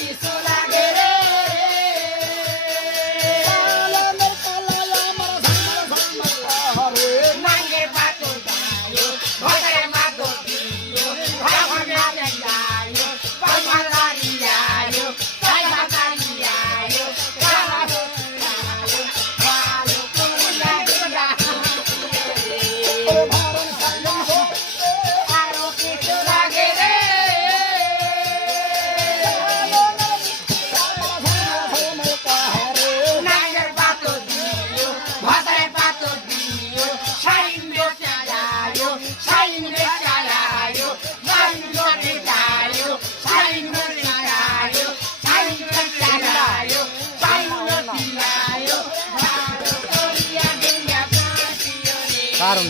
কিছু লাগে রে নাঙ্গের পাতো যাইও ঘরে মাতো দিও ভাগন না যাইও পাপা লাগিয়াইও পাপা লাগিয়াইও কালা যাইও ভালো করিয়া দিলা আরো কিছু লাগে রে নাঙ্গের পাতো দিও ঘরে পাতো দিও শাইন বেচা যাইও শাইন বেচা যাইও শাইন বেচা যাইও শাইন বেচা যাইও শাইন বেচা যাইও শাইন বেচা যাইও ভালো করিয়া দিলা কাটিও রে কারণ